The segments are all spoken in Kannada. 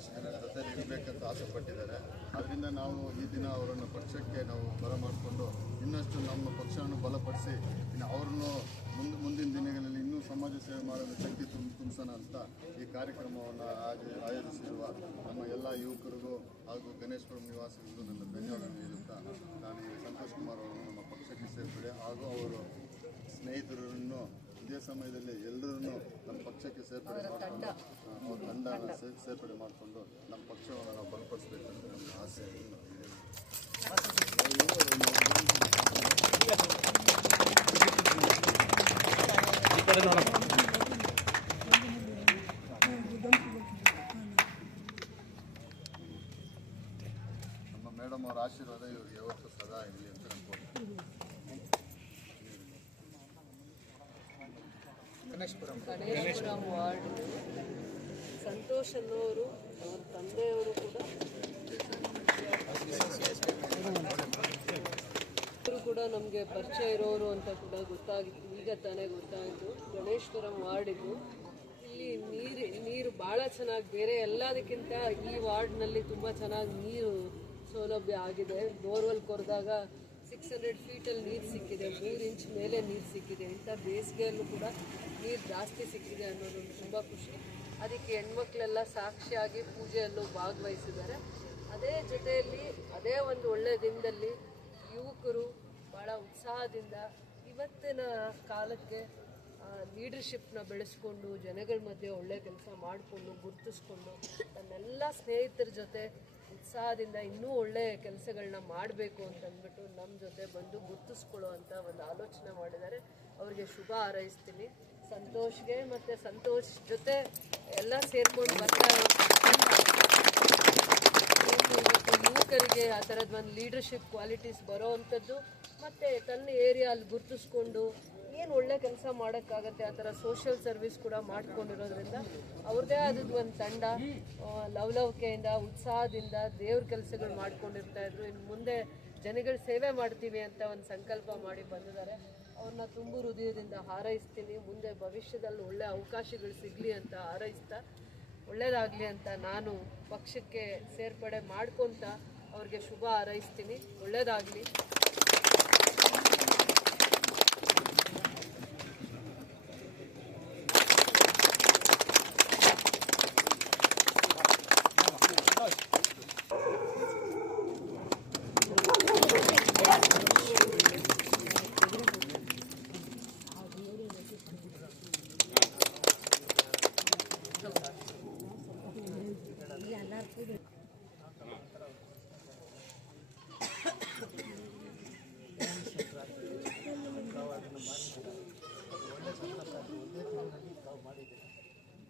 ಶಾಸಕರ ಜೊತೆ ಇರಬೇಕಂತ ಆಸೆ ಪಟ್ಟಿದ್ದಾರೆ. ಅದರಿಂದ ನಾವು ಈ ದಿನ ಅವರನ್ನು ಪಕ್ಷಕ್ಕೆ ನಾವು ಬರಮಾಡಿಕೊಂಡು ಇನ್ನಷ್ಟು ನಮ್ಮ ಪಕ್ಷವನ್ನು ಬಲಪಡಿಸಿ ಇನ್ನು ಅವ್ರನ್ನು ಮುಂದಿನ ದಿನಗಳಲ್ಲಿ ಇನ್ನೂ ಸಮಾಜ ಸೇವೆ ಮಾಡಲು ಶಕ್ತಿ ತುಂಬಿಸೋಣ ಅಂತ ಈ ಕಾರ್ಯಕ್ರಮವನ್ನು ಆಯೋಜಿಸಿರುವ ನಮ್ಮ ಎಲ್ಲ ಯುವಕರಿಗೂ ಹಾಗೂ ಗಣೇಶ್ವರಂ ನಿವಾಸಿಗಳಿಗೂ ನನ್ನ ಧನ್ಯವಾದ ನೀಡುತ್ತಾ ನಾನು ಈ ಸಂತೋಷ್ ಕುಮಾರ್ ಅವರನ್ನು ನಮ್ಮ ಪಕ್ಷಕ್ಕೆ ಸೇರ್ಪಡೆ ಹಾಗೂ ಅವರು ಸ್ನೇಹಿತರನ್ನು ಇದೇ ಸಮಯದಲ್ಲಿ ಎಲ್ಲರನ್ನೂ ನಮ್ಮ ಪಕ್ಷಕ್ಕೆ ಸೇರ್ಪಡೆ ಮಾಡಿಕೊಂಡು ಅವ್ರ ತಂಡ ಸೇರ್ಪಡೆ ಮಾಡಿಕೊಂಡು ನಮ್ಮ ಪಕ್ಷವನ್ನು ನಾವು ಬಲಪಡಿಸಬೇಕು ಅಂತ ನಮ್ಮ ಆಸೆ. ನಮ್ಮ ಮೇಡಮ್ ಅವರ ಆಶೀರ್ವಾದ ಇವ್ರಿಗೆ ಯಾವತ್ತೂ ಸದಾ ಇರಲಿ ಅಂತ ಅನ್ಕೊಂಡು ಗಣೇಶ್ವರಂ ವಾರ್ಡ್ ಸಂತೋಷ್ ಅನ್ನೋರು ಅವ್ರ ತಂದೆಯವರು ಕೂಡ ನಮಗೆ ಪರಿಚಯ ಇರೋರು ಅಂತ ಕೂಡ ಗೊತ್ತಾಗಿತ್ತು. ಈಗ ತಾನೇ ಗೊತ್ತಾಯಿತು. ಗಣೇಶ್ವರಂ ವಾರ್ಡಿಗೂ ಇಲ್ಲಿ ನೀರು ಭಾಳ ಚೆನ್ನಾಗಿ, ಬೇರೆ ಎಲ್ಲದಕ್ಕಿಂತ ಈ ವಾರ್ಡ್ನಲ್ಲಿ ತುಂಬ ಚೆನ್ನಾಗಿ ನೀರು ಸೌಲಭ್ಯ ಆಗಿದೆ. ಬೋರ್ವೆಲ್ ಕೊರೆದಾಗ 600 ಫೀಟಲ್ಲಿ ನೀರು ಸಿಕ್ಕಿದೆ, 3 ಇಂಚ್ ಮೇಲೆ ನೀರು ಸಿಕ್ಕಿದೆ. ಇಂಥ ಬೇಸಿಗೆಯಲ್ಲೂ ಕೂಡ ನೀರು ಜಾಸ್ತಿ ಸಿಕ್ಕಿದೆ ಅನ್ನೋದು ತುಂಬ ಖುಷಿ. ಅದಕ್ಕೆ ಹೆಣ್ಮಕ್ಳೆಲ್ಲ ಸಾಕ್ಷಿಯಾಗಿ ಪೂಜೆಯಲ್ಲೂ ಭಾಗವಹಿಸಿದ್ದಾರೆ. ಅದೇ ಜೊತೆಯಲ್ಲಿ ಅದೇ ಒಂದು ಒಳ್ಳೆಯ ದಿನದಲ್ಲಿ ಯುವಕರು ಭಾಳ ಉತ್ಸಾಹದಿಂದ ಇವತ್ತಿನ ಕಾಲಕ್ಕೆ ಲೀಡರ್ಶಿಪ್ನ ಬೆಳೆಸ್ಕೊಂಡು ಜನಗಳ ಮಧ್ಯೆ ಒಳ್ಳೆ ಕೆಲಸ ಮಾಡಿಕೊಂಡು ಗುರುತಿಸ್ಕೊಂಡು ತನ್ನೆಲ್ಲ ಸ್ನೇಹಿತರ ಜೊತೆ ಉತ್ಸಾಹದಿಂದ ಇನ್ನೂ ಒಳ್ಳೆಯ ಕೆಲಸಗಳನ್ನ ಮಾಡಬೇಕು ಅಂತಂದ್ಬಿಟ್ಟು ನಮ್ಮ ಜೊತೆ ಬಂದು ಗುರುತಿಸ್ಕೊಳ್ಳೋ ಅಂತ ಒಂದು ಆಲೋಚನೆ ಮಾಡಿದ್ದಾರೆ. ಅವ್ರಿಗೆ ಶುಭ ಹಾರೈಸ್ತೀನಿ. ಸಂತೋಷ್ಗೆ ಮತ್ತು ಸಂತೋಷ್ ಜೊತೆ ಎಲ್ಲ ಸೇರ್ಕೊಂಡು ಯುವಕರಿಗೆ ಆ ಥರದ್ದು ಒಂದು ಲೀಡರ್ಶಿಪ್ ಕ್ವಾಲಿಟೀಸ್ ಬರೋ ಅಂಥದ್ದು ಮತ್ತು ತನ್ನ ಏರಿಯಲ್ಲಿ ಗುರುತಿಸ್ಕೊಂಡು ಏನು ಒಳ್ಳೆ ಕೆಲಸ ಮಾಡೋಕ್ಕಾಗತ್ತೆ ಆ ಥರ ಸೋಷಿಯಲ್ ಸರ್ವಿಸ್ ಕೂಡ ಮಾಡ್ಕೊಂಡಿರೋದ್ರಿಂದ ಅವ್ರದ್ದೇ ಆದದ್ದು ಒಂದು ತಂಡ ಲವಲವಿಕೆಯಿಂದ ಉತ್ಸಾಹದಿಂದ ದೇವ್ರ ಕೆಲಸಗಳು ಮಾಡ್ಕೊಂಡಿರ್ತಾಯಿದ್ರು. ಇನ್ನು ಮುಂದೆ ಜನಗಳ ಸೇವೆ ಮಾಡ್ತೀವಿ ಅಂತ ಒಂದು ಸಂಕಲ್ಪ ಮಾಡಿ ಬಂದಿದ್ದಾರೆ. ಅವ್ರನ್ನ ತುಂಬು ಹೃದಯದಿಂದ ಹಾರೈಸ್ತೀನಿ. ಮುಂದೆ ಭವಿಷ್ಯದಲ್ಲಿ ಒಳ್ಳೆ ಅವಕಾಶಗಳು ಸಿಗಲಿ ಅಂತ ಹಾರೈಸ್ತಾ ಒಳ್ಳೆಯದಾಗಲಿ ಅಂತ ನಾನು ಪಕ್ಷಕ್ಕೆ ಸೇರ್ಪಡೆ ಮಾಡ್ಕೊತ ಅವ್ರಿಗೆ ಶುಭ ಹಾರೈಸ್ತೀನಿ. ಒಳ್ಳೆಯದಾಗಲಿ.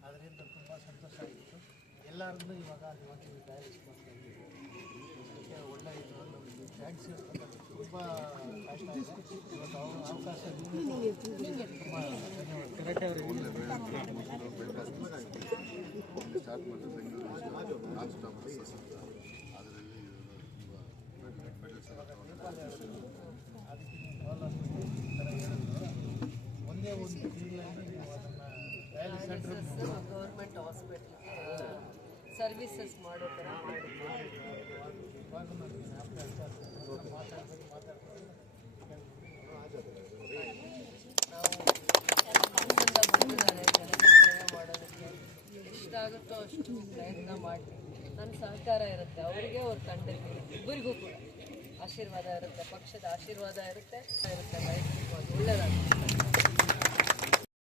ಅದರಿಂದ ತುಂಬ ಸಂತೋಷ ಆಗಿತ್ತು. ಎಲ್ಲರನ್ನೂ ಇವಾಗ ಇವತ್ತು ತಯಾರಿಸ್ಕೊಳ್ತಾ ಇದ್ದೀವಿ. ಅದಕ್ಕೆ ಒಳ್ಳೆ ಇದು ನಮಗೆ ಥ್ಯಾಂಕ್ಸ್ ತುಂಬ ಕಷ್ಟ ಇದೆ. ಇವತ್ತು ಅವಕಾಶ ತುಂಬ ಸ್ಟಾರ್ಟ್ ಮಾಡಿದ್ರೆ ಬೆಂಗಳೂರು ನಾನ್ ಸ್ಟಾಪ್ ಬಸ್ಸಸ್ ಅದರಲ್ಲಿ ಒಂದೇ ಒಂದು ತಿಂಗಳಲ್ಲಿ ನೀವು ಅದನ್ನು ಡಯಾಲಿಸಿಸ್ ಸೆಂಟರ್ ಗೌರ್ಮೆಂಟ್ ಹಾಸ್ಪಿಟ್ಲಿಗೆ ಸರ್ವಿಸಸ್ ಮಾಡೋ ಥರ ಇವಾಗ ನನಗೆ ಮಾತಾಡ್ಬೇಕು ನಾವು ಬಂದಿದ್ದಾರೆ ಜನಗಳ ಸೇವೆ ಮಾಡೋದಕ್ಕೆ ಎಷ್ಟಾಗುತ್ತೋ ಅಷ್ಟು ಪ್ರಯತ್ನ ಮಾಡಿ ನನ್ನ ಸಹಕಾರ ಇರುತ್ತೆ. ಅವರಿಗೆ ಅವ್ರ ತಂಡಕ್ಕೆ ಇಬ್ಬರಿಗೂ ಕೂಡ ಆಶೀರ್ವಾದ ಇರುತ್ತೆ, ಪಕ್ಷದ ಆಶೀರ್ವಾದ ಇರುತ್ತೆ. ವೈಯಕ್ತಿಕವಾಗಿ ಒಳ್ಳೆಯದಾಗುತ್ತೆ.